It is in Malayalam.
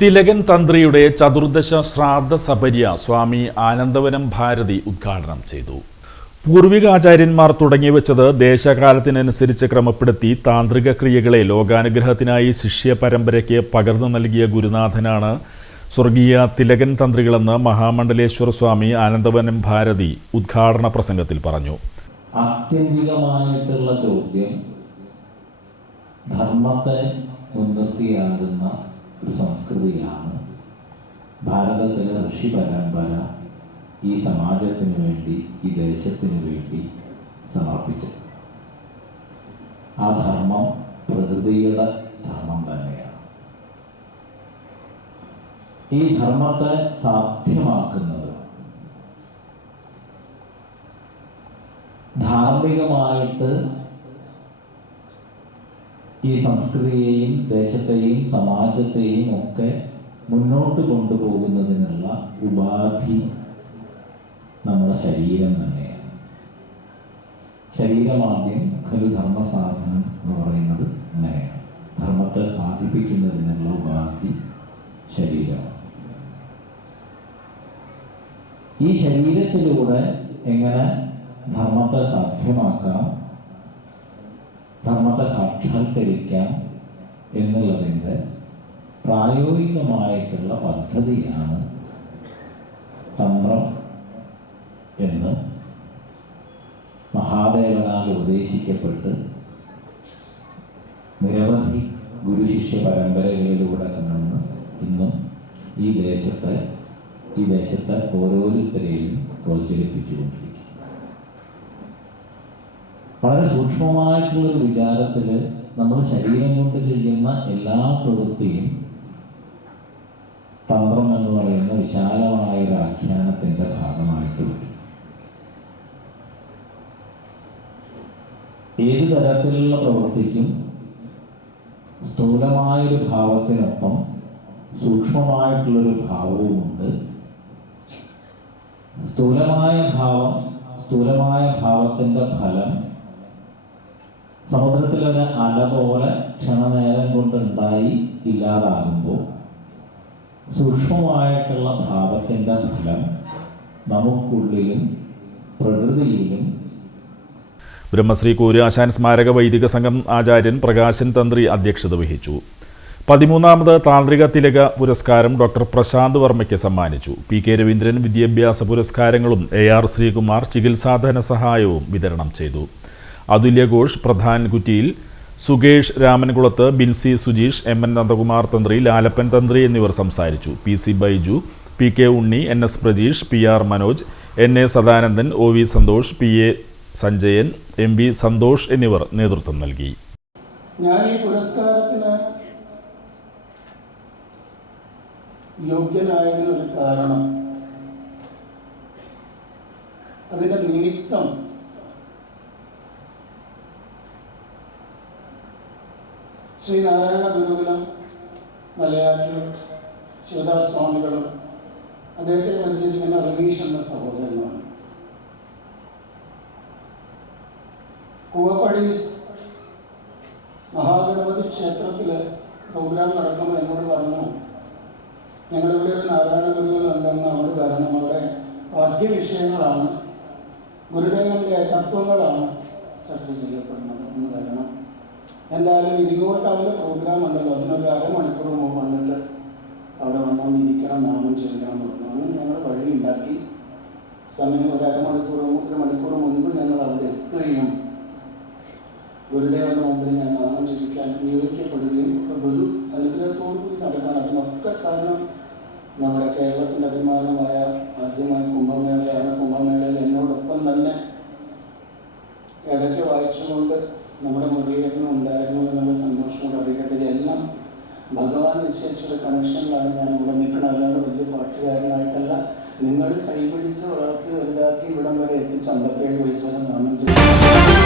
തിലകൻ തന്ത്രിയുടെ ചതുർദശ ശ്രാദ്ധ സപര്യ സ്വാമി ആനന്ദവനം ഭാരതി ഉദ്ഘാടനം ചെയ്തു. പൂർവികാചാര്യന്മാർ തുടങ്ങിവെച്ചത് ദേശകാലത്തിനനുസരിച്ച് ക്രമപ്പെടുത്തി താന്ത്രിക ക്രിയകളെ ലോകാനുഗ്രഹത്തിനായി ശിഷ്യ പരമ്പരയ്ക്ക് പകർന്നു നൽകിയ ഗുരുനാഥനാണ് സ്വർഗീയ തിലകൻ തന്ത്രികളെന്ന് മഹാമണ്ഡലേശ്വര സ്വാമി ആനന്ദവനം ഭാരതി ഉദ്ഘാടന പ്രസംഗത്തിൽ പറഞ്ഞു. ആത്യന്തികമായിട്ടുള്ള ചോദ്യം ധർമ്മത്തെ മുൻനിർത്തിയാകുന്ന ഒരു സംസ്കൃതിയാണ് ഭാരതത്തിലെ ഋഷി പരമ്പര ഈ സമാജത്തിന് വേണ്ടി, ഈ ദേശത്തിന് വേണ്ടി സമർപ്പിച്ചത്. ആ ധർമ്മം പ്രകൃതിയുടെ ധർമ്മം തന്നെയാണ്. ഈ ധർമ്മത്തെ സാധ്യമാക്കുന്നത് ധാർമ്മികമായിട്ട് ഈ സംസ്കൃതിയെയും ദേശത്തെയും സമാജത്തെയും ഒക്കെ മുന്നോട്ട് കൊണ്ടുപോകുന്നതിനുള്ള ഉപാധി നമ്മുടെ ശരീരം തന്നെയാണ്. ശരീരമാദ്യം ഖലു ധർമ്മസാധനം എന്ന് പറയുന്നത് അങ്ങനെയാണ്. ധർമ്മത്തെ സാധിപ്പിക്കുന്നതിനുള്ള ഉപാധി ശരീരമാണ്. ഈ ശരീരത്തിലൂടെ എങ്ങനെ ധർമ്മത്തെ സാധ്യമാക്കാം, ധർമ്മത്തെ സാക്ഷാത്കരിക്കാം എന്നുള്ളതിൻ്റെ പ്രായോഗികമായിട്ടുള്ള പദ്ധതിയാണ് തന്ത്രം എന്ന് മഹാദേവനാൽ ഉപദേശിക്കപ്പെട്ട് നിരവധി ഗുരുശിഷ്യ പരമ്പരകളിലൂടെ കടന്ന് ഇന്നും ഈ ദേശത്തെ ഓരോരുത്തരെയും പ്രോജ്വലിപ്പിച്ചുകൊണ്ടിരിക്കും. വളരെ സൂക്ഷ്മമായിട്ടുള്ളൊരു വിചാരത്തിൽ നമ്മൾ ശരീരം കൊണ്ട് ചെയ്യുന്ന എല്ലാ പ്രവൃത്തിയും തന്ത്രം എന്ന് പറയുന്ന വിശാലമായ ഒരു ആഖ്യാനത്തിൻ്റെ ഭാഗമായിട്ട് വരും. ഏത് തരത്തിലുള്ള പ്രവൃത്തിക്കും സ്ഥൂലമായൊരു ഭാവത്തിനൊപ്പം സൂക്ഷ്മമായിട്ടുള്ളൊരു ഭാവവുമുണ്ട്. സ്ഥൂലമായ ഭാവത്തിൻ്റെ ഫലം സമുദ്രത്തിലൊരു അല പോലെ ക്ഷണനേരം കൊണ്ടുണ്ടായി ഇല്ലാതാകുമ്പോൾ സൂക്ഷ്മമായിട്ടുള്ള ഭാവത്തിൻ്റെ ഫലം നമുക്കുള്ളിലും പ്രകൃതിയിലും. ബ്രഹ്മശ്രീ കൂരാശാൻ സ്മാരക വൈദിക സംഘം ആചാര്യൻ പ്രകാശൻ തന്ത്രി അധ്യക്ഷത വഹിച്ചു. 13ാമത് താന്ത്രിക തിലക പുരസ്കാരം ഡോക്ടർ പ്രശാന്ത് വർമ്മയ്ക്ക് സമ്മാനിച്ചു. പി കെ രവീന്ദ്രൻ വിദ്യാഭ്യാസ പുരസ്കാരങ്ങളും AR ശ്രീകുമാർ ചികിത്സാധന സഹായവും വിതരണം ചെയ്തു. അതുല്യ ഘോഷ്, പ്രധാൻ കുറ്റിയിൽ, സുകേഷ് രാമൻകുളത്ത്, ബിൻസി സുജീഷ്, MN നന്ദകുമാർ തന്ത്രി, ലാലപ്പൻ തന്ത്രി എന്നിവർ സംസാരിച്ചു. PC ബൈജു, PK ഉണ്ണി, NS Prajeesh, PR Manoj, NA Sadanandan, OV Santhosh, PA Sanjayan, MV Santhosh എന്നിവർ നേതൃത്വം നൽകി. ഞാൻ ഈ പുരസ്കാരത്തിന് യോഗ്യനായതിനൊരു കാരണം, അതിൻ്റെ നിമിത്തം ശ്രീനാരായണ ഗുരുകുലം മലയാറ്റൂർ ശിവദാസ് സ്വാമികളും അദ്ദേഹത്തെ പരിചരിക്കുന്ന റവീഷ് എന്ന സഹോദരനാണ്. കൂവപ്പടി മഹാഗണപതി ക്ഷേത്രത്തിൽ പ്രോഗ്രാം നടക്കുമ്പോൾ എന്നോട് പറഞ്ഞു, ഞങ്ങളിവിടെ ഒരു നാരായണ ഗുരുകുലം ഉണ്ടെന്ന് അവിടെ കാരണം അവിടെ പാഠ്യവിഷയങ്ങളാണ്, ഗുരുദേവൻ്റെ തത്വങ്ങളാണ് ചർച്ച ചെയ്യപ്പെടുന്നത് എന്ന് വരണം. എന്തായാലും 200 പ്രോഗ്രാം ഉണ്ടല്ലോ, അതിനൊരു അരമണിക്കൂർ മുമ്പ് വന്നിട്ട് അവിടെ വന്നിരിക്കണം, നാമം ചെയ്യണം എന്ന് പറഞ്ഞു. അങ്ങനെ ഞങ്ങൾ വഴി ഉണ്ടാക്കി. സമയം ഒരു മണിക്കൂർ മുൻപ് ഞങ്ങൾ അവിടെ എത്തുകയും ഗുരുദേവന്റെ മുമ്പിൽ ഞാൻ നാമം ജപിക്കാൻ നിയോഗിക്കപ്പെടുകയും ഗുരു അനുഗ്രഹത്തോടുകൂടി നടക്കാൻ. അതിനൊക്കെ കാരണം നമ്മുടെ കേരളത്തിൻ്റെ അഭിമാനമായ ആദ്യമായി കുംഭമേളയാണ്. കുംഭമേളയിൽ എന്നോടൊപ്പം തന്നെ ഇടയ്ക്ക് വായിച്ചുകൊണ്ട് നമ്മുടെ മുരളീധരനും ഉണ്ടായിരുന്നു എന്നുള്ള സന്തോഷം കൊണ്ട് അറിയിക്കട്ടെ. ഇതെല്ലാം ഭഗവാൻ നിശ്ചയിച്ചൊരു കണക്ഷനിലാണ് ഞാൻ ഇവിടെ നിൽക്കുന്നത്. അല്ലാതെ വലിയ പാട്ടുകാരനായിട്ടല്ല. നിങ്ങൾ കൈപിടിച്ച് വളർത്തി വലുതാക്കി ഇവിടം വരെ എത്തിച്ച് 57 വയസ്സ് വരെ നാമം ചെയ്തു.